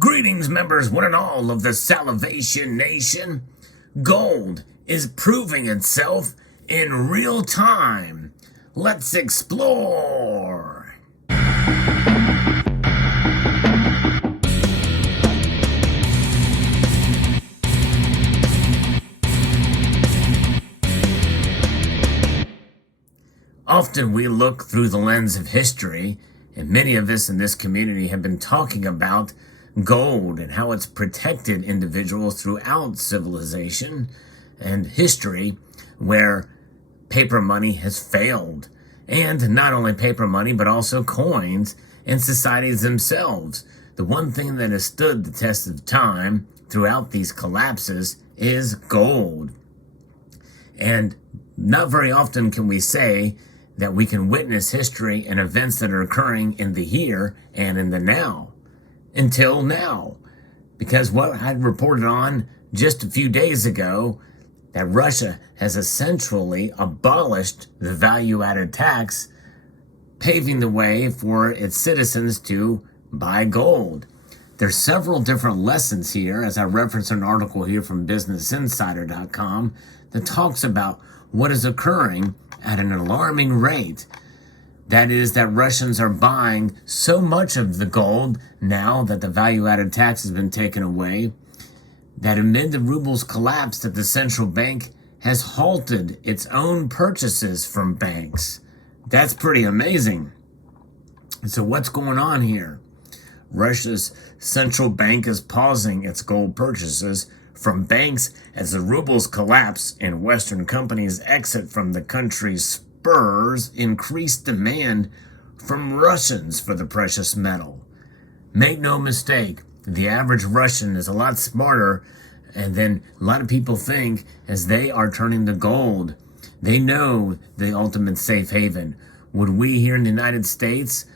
Greetings, members, one and all of the Salivation Nation. Gold is proving itself in real time. Let's explore. Often we look through the lens of history, and many of us in this community have been talking about gold and how it's protected individuals throughout civilization and history where paper money has failed. And not only paper money, but also coins and societies themselves. The one thing that has stood the test of time throughout these collapses is gold. And not very often can we say that we can witness history and events that are occurring in the here and in the now. Until now, because what I reported on just a few days ago, that Russia has essentially abolished the value-added tax, paving the way for its citizens to buy gold. There's several different lessons here, as I referenced an article here from businessinsider.com that talks about what is occurring at an alarming rate. That is that Russians are buying so much of the gold now that the value-added tax has been taken away, that amid the ruble's collapse, that the central bank has halted its own purchases from banks. That's pretty amazing. So what's going on here? Russia's central bank is pausing its gold purchases from banks as the ruble's collapse and Western companies' exit from the country's spurs increased demand from Russians for the precious metal. Make no mistake, the average Russian is a lot smarter than a lot of people think as they are turning to gold. They know the ultimate safe haven. Would we here in the United States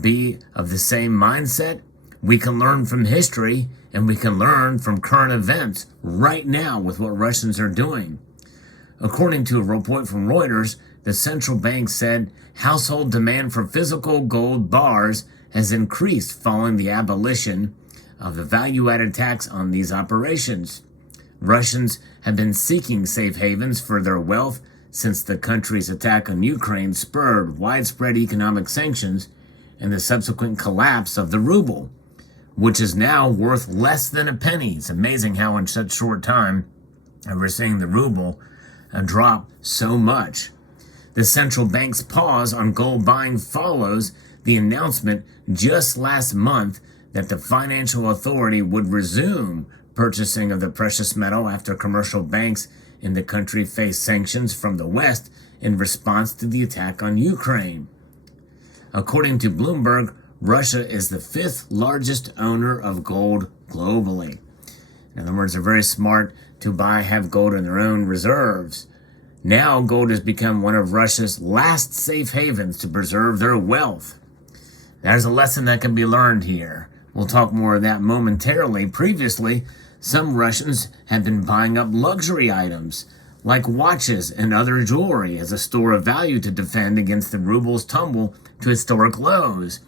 be of the same mindset? We can learn from history and we can learn from current events right now with what Russians are doing. According to a report from Reuters, the central bank said household demand for physical gold bars has increased following the abolition of the value-added tax on these operations. Russians have been seeking safe havens for their wealth since the country's attack on Ukraine spurred widespread economic sanctions and the subsequent collapse of the ruble, which is now worth less than a penny. It's amazing how in such short time we're seeing the ruble drop so much. The central bank's pause on gold buying follows the announcement just last month that the financial authority would resume purchasing of the precious metal after commercial banks in the country faced sanctions from the West in response to the attack on Ukraine. According to Bloomberg, Russia is the fifth largest owner of gold globally. In other words, they're very smart to have gold in their own reserves. Now, gold has become one of Russia's last safe havens to preserve their wealth. There's a lesson that can be learned here. We'll talk more of that momentarily. Previously, some Russians had been buying up luxury items like watches and other jewelry as a store of value to defend against the ruble's tumble to historic lows.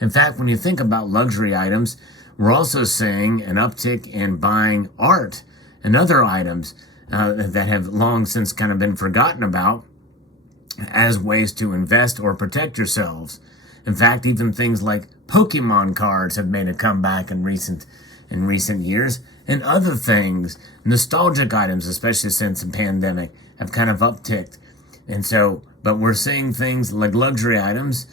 In fact, when you think about luxury items, we're also seeing an uptick in buying art and other items that have long since kind of been forgotten about as ways to invest or protect yourselves. In fact, even things like Pokemon cards have made a comeback in recent years, and other things, nostalgic items, especially since the pandemic, have kind of upticked. And so, but we're seeing things like luxury items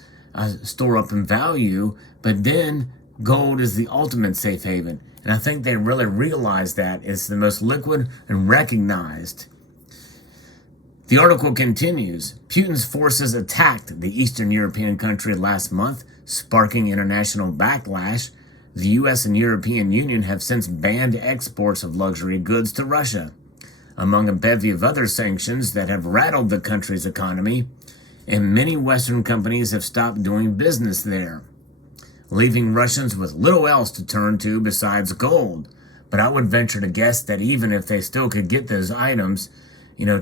store up in value, but then gold is the ultimate safe haven. And I think they really realize that it's the most liquid and recognized. The article continues, Putin's forces attacked the Eastern European country last month, sparking international backlash. The U.S. and European Union have since banned exports of luxury goods to Russia, among a bevy of other sanctions that have rattled the country's economy, and many Western companies have stopped doing business there, leaving Russians with little else to turn to besides gold. But I would venture to guess that even if they still could get those items,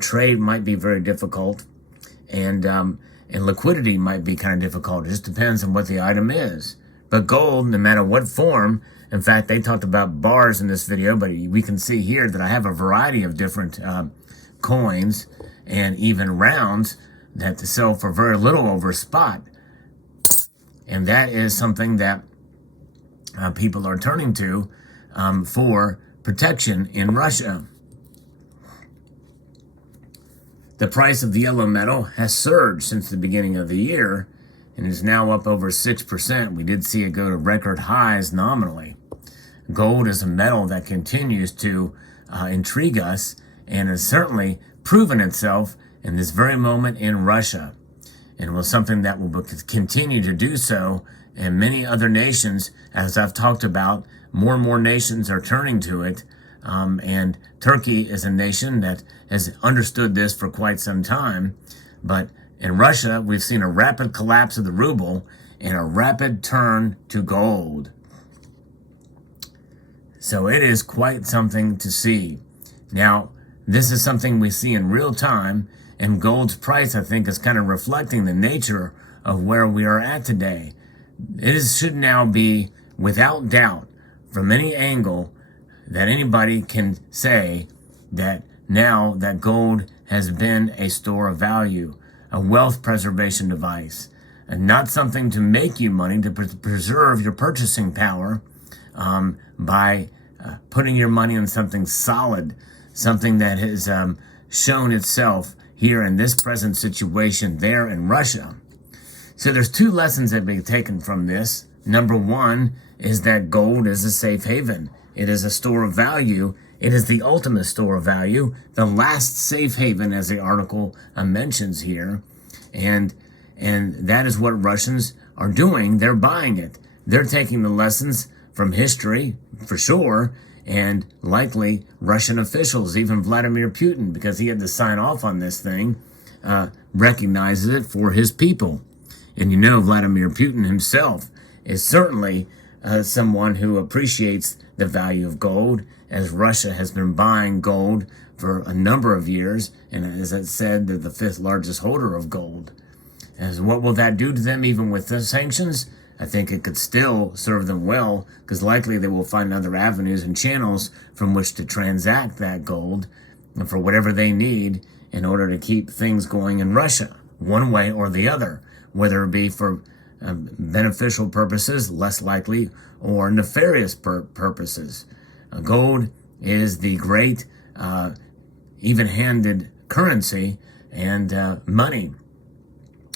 trade might be very difficult, and liquidity might be kind of difficult. It just depends on what the item is. But gold, no matter what form, in fact, they talked about bars in this video, but we can see here that I have a variety of different coins and even rounds that sell for very little over spot. And that is something that people are turning to for protection in Russia. The price of the yellow metal has surged since the beginning of the year and is now up over 6%. We did see it go to record highs nominally. Gold is a metal that continues to intrigue us and has certainly proven itself in this very moment in Russia, and was something that will continue to do so in many other nations. As I've talked about, more and more nations are turning to it, and Turkey is a nation that has understood this for quite some time. But in Russia, we've seen a rapid collapse of the ruble and a rapid turn to gold. So it is quite something to see. Now, this is something we see in real time, and gold's price, I think, is kind of reflecting the nature of where we are at today. Should now be, without doubt, from any angle, that anybody can say that now that gold has been a store of value, a wealth preservation device, and not something to make you money, to preserve your purchasing power by putting your money in something solid, something that has shown itself here in this present situation there in Russia. So there's two lessons that be taken from this. Number one is that gold is a safe haven. It is a store of value. It is the ultimate store of value, the last safe haven, as the article mentions here. And that is what Russians are doing. They're buying it. They're taking the lessons from history, for sure, and likely Russian officials, even Vladimir Putin, because he had to sign off on this thing, recognizes it for his people. And you know, Vladimir Putin himself is certainly someone who appreciates the value of gold, as Russia has been buying gold for a number of years, and as I said, they're the fifth largest holder of gold. As what will that do to them, even with the sanctions? I think it could still serve them well, because likely they will find other avenues and channels from which to transact that gold and for whatever they need in order to keep things going in Russia, one way or the other, whether it be for beneficial purposes, less likely, or nefarious purposes. Gold is the great even-handed currency and money,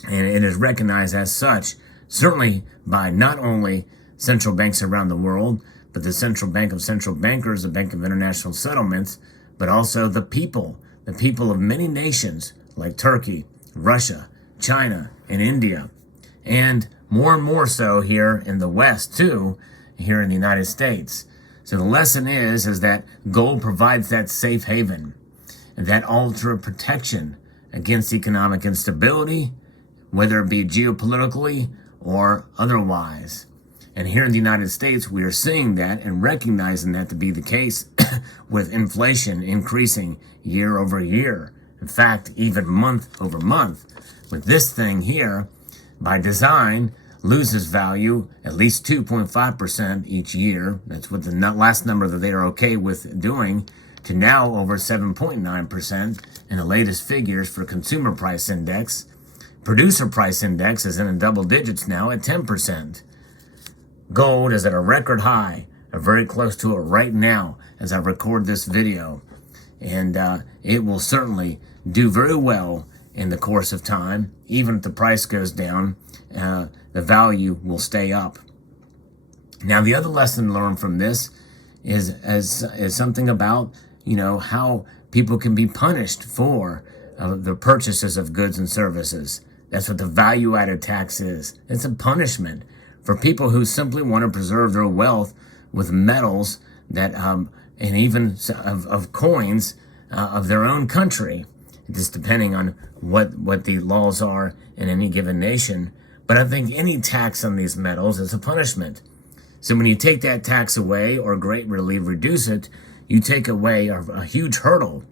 and it is recognized as such, certainly by not only central banks around the world, but the Central Bank of Central Bankers, the Bank of International Settlements, but also the people of many nations like Turkey, Russia, China, and India, and more so here in the West too, here in the United States. So the lesson is that gold provides that safe haven, that ultra protection against economic instability, whether it be geopolitically or otherwise. And here in the United States, we are seeing that and recognizing that to be the case with inflation increasing year over year. In fact, even month over month, with this thing here, by design, loses value at least 2.5% each year. That's what the last number that they are okay with doing, to now over 7.9% in the latest figures for consumer price index. Producer price index is in the double digits now at 10%. Gold is at a record high, very close to it right now as I record this video. And it will certainly do very well in the course of time. Even if the price goes down, the value will stay up. Now, the other lesson learned from this is something about, how people can be punished for the purchases of goods and services. That's what the value-added tax is. It's a punishment for people who simply want to preserve their wealth with metals that, and even of coins of their own country, just depending on what the laws are in any given nation. But I think any tax on these metals is a punishment. So when you take that tax away or greatly reduce it, you take away a huge hurdle,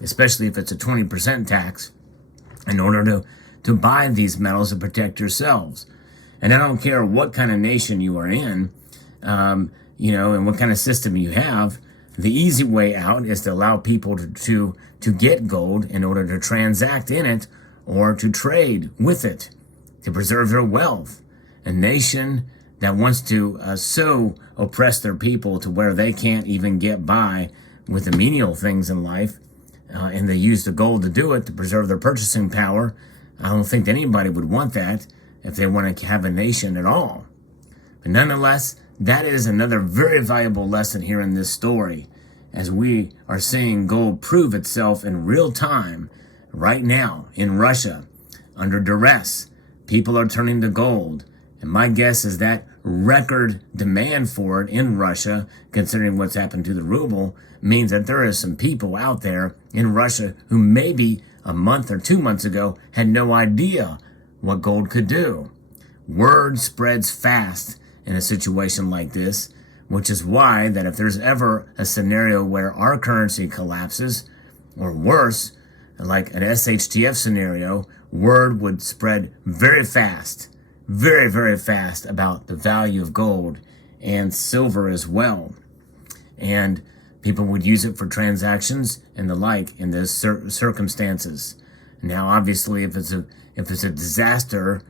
especially if it's a 20% tax, in order to buy these metals and protect yourselves. And I don't care what kind of nation you are in, and what kind of system you have. The easy way out is to allow people to get gold in order to transact in it or to trade with it, to preserve their wealth. A nation that wants to so oppress their people to where they can't even get by with the menial things in life, and they use the gold to do it, to preserve their purchasing power. I don't think anybody would want that if they want to have a nation at all. But nonetheless, that is another very valuable lesson here in this story, as we are seeing gold prove itself in real time right now in Russia under duress. People are turning to gold, and my guess is that record demand for it in Russia, considering what's happened to the ruble, means that there is some people out there in Russia who maybe a month or 2 months ago had no idea what gold could do. Word spreads fast in a situation like this, which is why that if there's ever a scenario where our currency collapses, or worse, like an SHTF scenario, word would spread very fast, very, very fast about the value of gold and silver as well. And people would use it for transactions and the like in those circumstances. Now, obviously, if it's a disaster,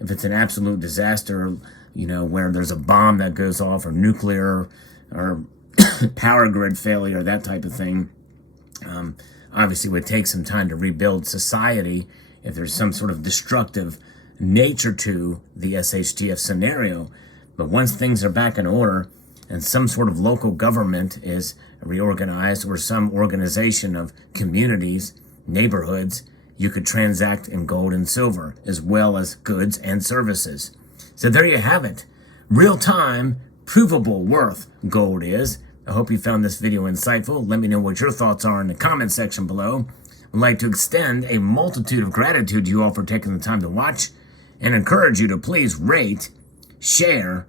if it's an absolute disaster, where there's a bomb that goes off, or nuclear, or power grid failure, that type of thing, obviously it would take some time to rebuild society if there's some sort of destructive nature to the SHTF scenario. But once things are back in order and some sort of local government is reorganized, or some organization of communities, neighborhoods, you could transact in gold and silver, as well as goods and services. So there you have it. Real-time, provable worth gold is. I hope you found this video insightful. Let me know what your thoughts are in the comment section below. I'd like to extend a multitude of gratitude to you all for taking the time to watch, and encourage you to please rate, share,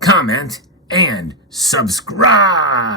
comment, and subscribe.